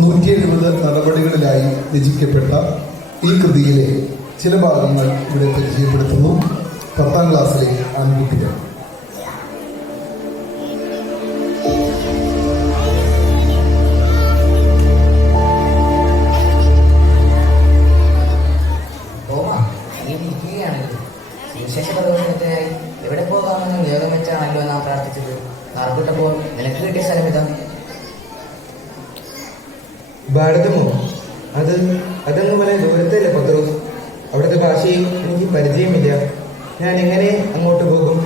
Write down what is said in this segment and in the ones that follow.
നൂറ്റി എഴുപത് നടപടികളിലായി രചിക്കപ്പെട്ട ഈ കൃതിയിലെ ചില ഭാഗങ്ങൾ ഇവിടെ പരിചയപ്പെടുത്തുന്നു. പത്താം ക്ലാസ്സിലെ ആൺകുട്ടികൾ. എവിടെ പോകാമെന്ന് നിയോഗം വെച്ചാണല്ലോ നാം പ്രാർത്ഥിച്ചത്. കാർക്കിട്ടപ്പോൾ നിനക്ക് കിട്ടിയ സ്ഥലം ഇതാ. ഭാരതമോ? അത് അതങ്ങ് വളരെ ദൂരത്തല്ലേ പത്രോസ്? അവിടുത്തെ ഭാഷയും എനിക്ക് പരിചയമില്ല. ഞാൻ എങ്ങനെ അങ്ങോട്ട് പോകും?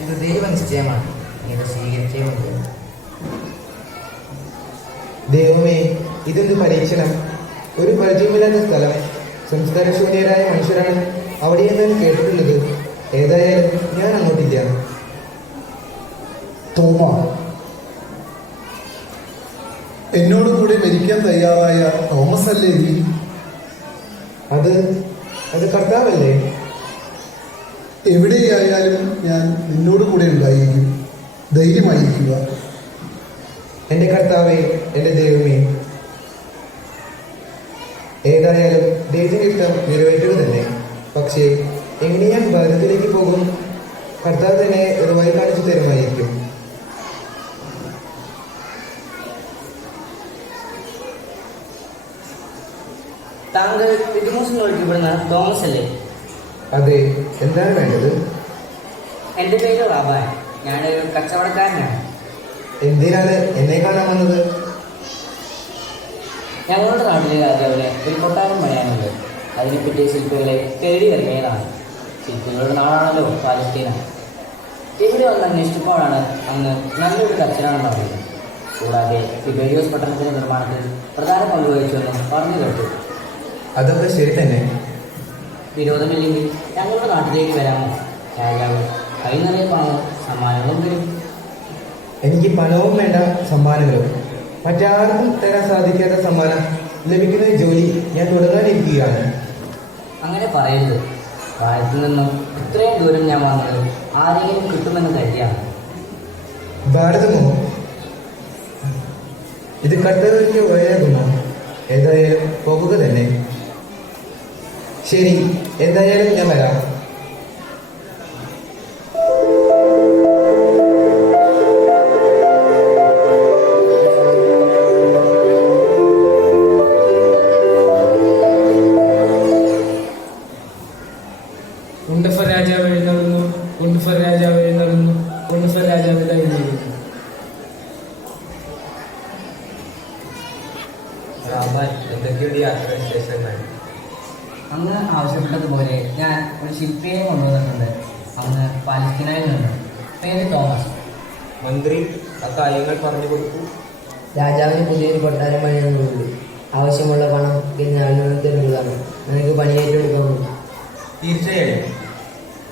ഇത് ദൈവനിശ്ചയമാണ് ഇത് സ്വീകരിച്ചേ മതി ദൈവമേ ഇതെന്ത് പരീക്ഷണം? ഒരു പരിചയമില്ലാത്ത സ്ഥലം. സംസ്കാരശൂന്യരായ മനുഷ്യരാണ് അവിടെ അവിടെയെന്ന് കേട്ടിട്ടുള്ളത്. ഏതായാലും ഞാൻ അങ്ങോട്ടില്ല. തോമ എന്നോട് കൂടി മരിക്കാൻ തയ്യാറായ തോമസ് അല്ലേ നീ അത് അത് കർത്താവല്ലേ? എവിടെയായാലും ഞാൻ നിന്നോട് കൂടെ ഉണ്ടായിരിക്കും. ധൈര്യമായിരിക്കുക. എന്റെ കർത്താവേ എന്റെ ദൈവമേ. ഏതായാലും ഇഷ്ടം നിറവേറ്റുക തന്നെ പക്ഷേ എങ്ങനെ ഞാൻ ഭാരതത്തിലേക്ക് പോകും? കർത്താവ് തന്നെ ഒരു വഴി കാണിച്ചു തരുമായിരിക്കും. താങ്കൾ ഇതിമൂസിനോട് ഇവിടുന്ന് തോമസ് അല്ലേ? അതെ. എന്താണ് വേണ്ടത്? എന്റെ പേര് റാബാൻ ഞാനൊരു കച്ചവടക്കാരനാണ്. എന്തിനാണ് എന്നെ കാണാൻ വന്നത് ഞങ്ങളുടെ നാട്ടിലെ രാജാവിന് ഒരു കൊട്ടാരം പണിയാനുണ്ട്. അതിനെപ്പറ്റി ശില്പികളെ തേടി ഇറങ്ങിയതാണ്. ശില്പികളുടെ നാടാണല്ലോ പാലസ്തീന. ഇവിടെ വന്ന് അന്വേഷിച്ചപ്പോഴാണ് അന്ന് നല്ലൊരു കച്ചനാണ് പറഞ്ഞത് കൂടാതെ തിബേരിയോസ് പട്ടണത്തിന്റെ നിർമ്മാണത്തിൽ പ്രധാന പങ്ക് വഹിച്ചുവെന്നും പറഞ്ഞു കേട്ടു. അതൊക്കെ ശരി തന്നെ. വിരോധമില്ലെങ്കിൽ ഞങ്ങളുടെ നാട്ടിലേക്ക് വരാമോ രാജാവ് കൈ നിറയെ സമ്മാനങ്ങളും എനിക്ക് പണവും വേണ്ട സമ്മാനങ്ങളും. മറ്റാർക്കും തരാൻ സാധിക്കാത്ത സമ്മാനം ലഭിക്കുന്ന ജോലി ഞാൻ തുടങ്ങാനിരിക്കുകയാണ് അങ്ങനെ പറയരുത്. പ്രായത്തിൽ നിന്നും ഇത്രയും ദൂരം ഞാൻ വന്നത് ആരെങ്കിലും കിട്ടുമെന്ന് കരുതിയാണ് ഭാരതമോ ഇത് കർത്തവ്യക്ക് വഴിയാകുമോ ഏതായാലും പോകുക തന്നെ. ശരി എന്തായാലും ഞാൻ വരാം. രാജാവ് എഴുന്നള്ളുന്നു രാജാവ് എഴുന്നള്ളുന്നു എഴുന്നള്ളുന്നു എന്തൊക്കെയുണ്ട് യാത്ര? അന്ന് ആവശ്യപ്പെട്ടതുപോലെ ഞാൻ ഒരു ശില്പിയെ കൊണ്ടുവന്നിട്ടുണ്ട്. അങ്ങ് പാലസ്തീനയിൽ നിന്ന്. പേര് തോമസ്. മന്ത്രി ആ കാര്യങ്ങൾ പറഞ്ഞു കൊടുത്തു രാജാവിന് പുതിയൊരു കൊട്ടാരം പണിയുന്നുണ്ട് ആവശ്യമുള്ള പണം പിന്നെ തരുന്നതാണ്. നിനക്ക് പണിയേറ്റെടുക്കാമോ? തീർച്ചയായും.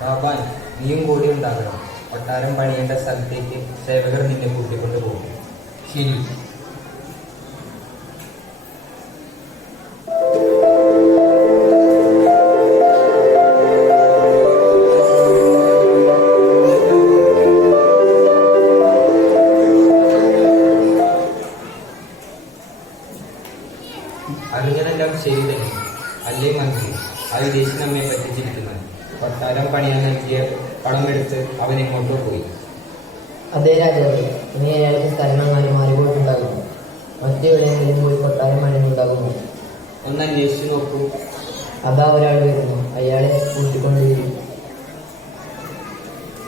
റാബാൻ നീയും കൂടി ഉണ്ടാകണം. കൊട്ടാരം പണിയേണ്ട സ്ഥലത്തേക്ക് സേവകർ നിന്നെ കൂട്ടിക്കൊണ്ടു പോകും ശരി. പണമെടുത്ത് അവൻ എങ്ങോട്ടോ പോയി. അതേ രാജാവ് ഇനി അയാൾക്ക് സ്ഥലമെങ്ങാനും മാറിപ്പോയിട്ടുണ്ടാകുന്നു മറ്റെവിടെയെങ്കിലും പോയി കൊട്ടാരം പണിയുന്നുണ്ടാകുമോ ഒന്ന് അന്വേഷിച്ചു നോക്കൂ. അതാ ഒരാൾ വരുന്നു. അയാളെ കൂട്ടിക്കൊണ്ടിരിക്കും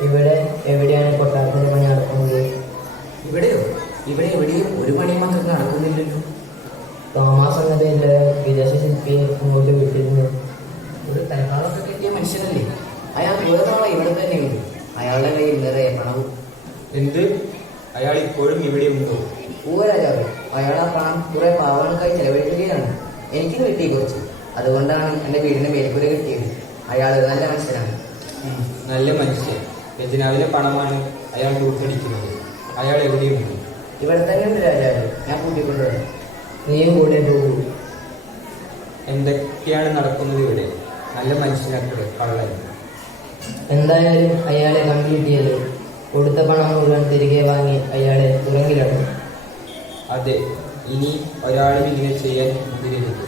ഇവിടെ എവിടെയാണ് കൊട്ടാരത്തിന്റെ പണി നടക്കുന്നത്? ഇവിടെയോ? ഇവിടെ എവിടെയും ഒരു പണി മാത്രം നടക്കുന്നില്ലല്ലോ. തോമാസ് എന്നതില്ല വിദേശ ശില്പിയെ ഇങ്ങോട്ട് വിട്ടിരുന്നു. ഒരു തലക്കാളൊക്കെ കിട്ടിയ മനുഷ്യനല്ലേ? അയാൾ നാളെ ഇവിടെ തന്നെയുണ്ട് അയാളുടെ കയ്യിൽ നിറയെ പണവും. എന്ത്? അയാൾ ഇപ്പോഴും ഇവിടെ ഉണ്ടോ? പൂവരാജാവ് അയാൾ ആ പണം കുറെ പാവങ്ങൾക്കായി ചെലവഴിക്കുകയാണ്. എനിക്കും കിട്ടി കുറച്ച് അതുകൊണ്ടാണ് എന്റെ വീടിന്റെ മേൽക്കൂര കിട്ടിയത്. അയാൾ നല്ല മനുഷ്യനാണ്. നല്ല മനുഷ്യൻ. രജനാവിലെ പണമാണ് അയാൾ കൊടുത്തിരിക്കുന്നത് അയാൾ എവിടെയുണ്ട്? ഇവിടെ തന്നെയുണ്ട് രാജാവ്. ഞാൻ കൂട്ടിക്കൊണ്ടുവരാം. നീയും കൂടെ പോകൂ എന്തൊക്കെയാണ് നടക്കുന്നത് ഇവിടെ? നല്ല മനുഷ്യനൊക്കെ കള്ളൻ. എന്തായാലും അയാളെ കണ്ടുകിട്ടിയല്ലോ കൊടുത്ത പണം മുഴുവൻ തിരികെ വാങ്ങി അയാളെ തുറങ്കിലിടണം അതെ ഇനി ഒരാളും ഇങ്ങനെ ചെയ്യാൻ മുതിരരുത്.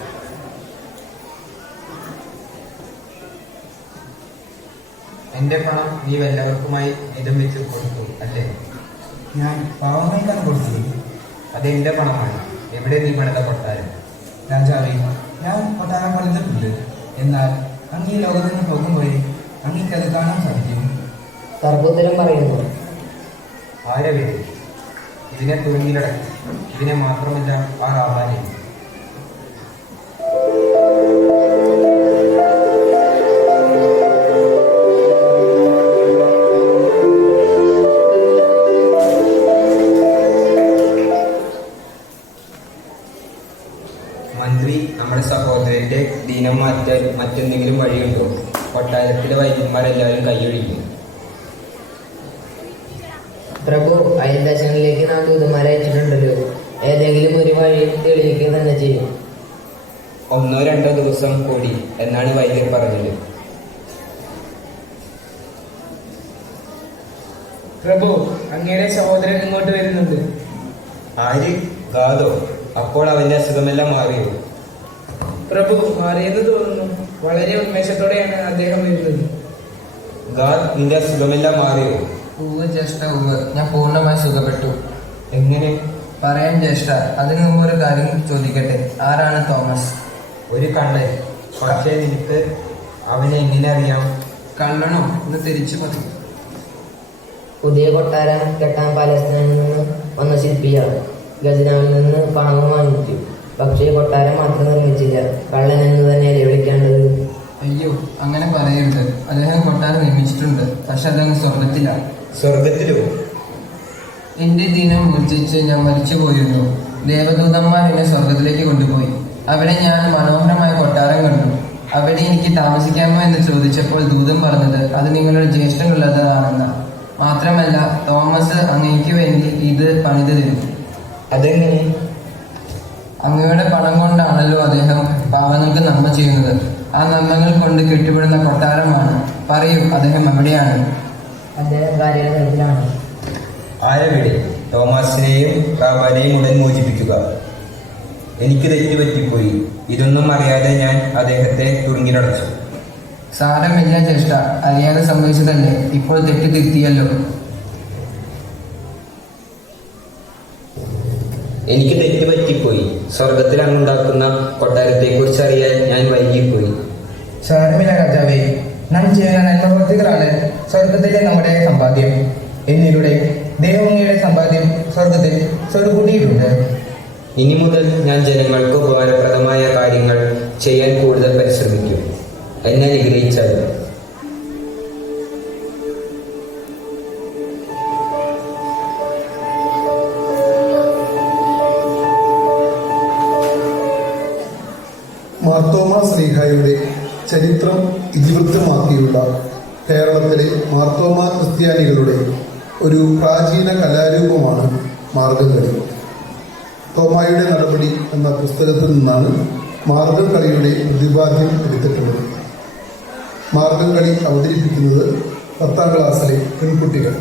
എന്റെ പണം നീ വല്ലവർക്കുമായി നിതം വെച്ച് കൊടുത്തു അല്ലേ? ഞാൻ പാവങ്ങൾക്കാണ് കൊടുത്തത് അത് എന്റെ പണമാണ്. എവിടെ നീ പണിത കൊട്ടാരം രാജാവേ ഞാൻ കൊട്ടാരം പണിതിട്ടുണ്ട്. എന്നാൽ അങ്ങ് ഈ ലോകത്തിന് നിന്ന് പോകുമ്പോൾ അങ്ങേക്ക് അത് കാണാൻ സാധിക്കും തർക്കോത്തരം പറയുന്നു. ആരവേ ഇതിനെ തുറങ്ങിലടക്കി ഇതിനെ മാത്രമല്ല ആ റാവാനെ മന്ത്രി നമ്മുടെ സഹോദരന്റെ ദിനം മാറ്റാൻ മറ്റെന്തെങ്കിലും വഴിയുണ്ടോ? കൊട്ടാരത്തിലെ വൈദ്യന്മാരെല്ലാവരും കൈയൊഴിക്കും. പ്രഭു അയൽദേശങ്ങളിലേക്ക് നാം ദൂതന്മാരെ അയച്ചിട്ടുണ്ടല്ലോ. ഏതെങ്കിലും ഒരു വഴി തെളിയിക്കുക തന്നെ ചെയ്യും. ഒന്നോ രണ്ടോ ദിവസം കൂടി എന്നാണ് വൈദ്യർ പറഞ്ഞത്. പ്രഭു അങ്ങയുടെ സഹോദരൻ ഇങ്ങോട്ട് വരുന്നുണ്ട്. ആര്? ഗാദോ. അപ്പോൾ അവന്റെ അസുഖമെല്ലാം മാറിയോ? പ്രഭു മാറിയെന്ന് തോന്നുന്നു. വളരെ ഉന്മേഷത്തോടെയാണ് അദ്ദേഹം വരുന്നത്. ഗാദ് നിന്റെ അസുഖമെല്ലാം മാറിയോ? ഉവ് ജ്യേഷ്ഠ ഉവ് ഞാൻ പൂർണമായി സുഖപ്പെട്ടു. എങ്ങനെ? പറയാൻ ജ്യേഷ്ഠ അതിനു മുമ്പ് ഒരു കാര്യം ചോദിക്കട്ടെ. ആരാണ് തോമസ്? ഒരു കണ്ണൻ പക്ഷേ നിനക്ക് അവനെ എങ്ങനെ അറിയാം? കള്ളണോ എന്ന് തിരിച്ചു പറയും പുതിയ കൊട്ടാരം കെട്ടാൻ പാലസ്തീനിൽ നിന്ന് വന്ന ശില്പിയാണ്. ഖജനാവിൽ നിന്ന് പണവും വാങ്ങിച്ചു പക്ഷേ കൊട്ടാരം മാത്രം നിർമ്മിച്ചില്ല. കള്ളൻ എന്ന് തന്നെയല്ലേ വിളിക്കേണ്ടത്? അയ്യോ അങ്ങനെ പറയരുത്. അദ്ദേഹം കൊട്ടാരം നിർമ്മിച്ചിട്ടുണ്ട്. പക്ഷെ അദ്ദേഹം സ്വർഗത്തിലാണ് സ്വർഗത്തിലോ എന്റെ ദിനം മൂർച്ഛിച്ച് ഞാൻ മരിച്ചു പോയിരുന്നു. ദേവദൂതന്മാർ എന്നെ സ്വർഗത്തിലേക്ക് കൊണ്ടുപോയി. അവിടെ ഞാൻ മനോഹരമായ കൊട്ടാരം കണ്ടു. അവിടെ എനിക്ക് താമസിക്കാമോ എന്ന് ചോദിച്ചപ്പോൾ ദൂതൻ പറഞ്ഞത് അത് നിങ്ങളുടെ ജ്യേഷ്ഠനുള്ളതാണെന്ന. മാത്രമല്ല തോമസ് അങ്ങേക്ക് വേണ്ടി ഇത് പണിതു തരും. അതെങ്ങനെ? അങ്ങയുടെ പണം കൊണ്ടാണല്ലോ അദ്ദേഹം പാവങ്ങൾക്ക് നന്മ ചെയ്യുന്നത്. ആ നന്മകൾ കൊണ്ട് കെട്ടിപ്പിടുന്ന കൊട്ടാരമാണ്. പറയൂ അദ്ദേഹം എവിടെയാണ്? അദ്ദേഹം കാര്യത്തിലാണ് ആരവിടെ തോമാസിനെയും റാബാനെയും ഉടൻ മോചിപ്പിക്കുക. എനിക്ക് തെറ്റുപറ്റിപ്പോയി ഇതൊന്നും അറിയാതെ ഞാൻ അദ്ദേഹത്തെ തുറുങ്കിലടച്ചു സാരമില്ല ചേഷ്ട അറിയാതെ സംഭവിച്ചതല്ലേ? ഇപ്പോൾ തെറ്റ് തിരുത്തിയല്ലോ. എനിക്ക് തെറ്റ് പറ്റിപ്പോയി. സ്വർഗത്തിൽ അങ്ങുണ്ടാക്കുന്ന കൊട്ടാരത്തെക്കുറിച്ച് അറിയാൻ ഞാൻ വൈകിപ്പോയി. സാരമില്ല രാജാവേ നാം ചെയ്യുന്ന നന്മപ്രവൃത്തികളാണ് സ്വർഗത്തിലെ നമ്മുടെ സമ്പാദ്യം. എന്നിലൂടെ ദൈവങ്ങയുടെ സമ്പാദ്യം സ്വർഗത്തിൽ സ്വരുകൂട്ടിയിട്ടുണ്ട് ഇനി മുതൽ ഞാൻ ജനങ്ങൾക്ക് ഉപകാരപ്രദമായ കാര്യങ്ങൾ ചെയ്യാൻ കൂടുതൽ പരിശ്രമിക്കും. എന്നെ അനുഗ്രഹിച്ചാൽ മാർത്തോമ ശ്രീഹായുടെ ചരിത്രം ഇതിവൃത്തമാക്കിയുള്ള കേരളത്തിലെ മാർത്തോമ ക്രിസ്ത്യാനികളുടെ ഒരു പ്രാചീന കലാരൂപമാണ് മാർഗംകളി. തോമായുടെ നടപടി എന്ന പുസ്തകത്തിൽ നിന്നാണ് മാർഗംകളിയുടെ പ്രതിപാദ്യം എടുത്തിട്ടുള്ളത്. മാർഗംകളി അവതരിപ്പിക്കുന്നത് പത്താം ക്ലാസ്സിലെ പെൺകുട്ടികൾ.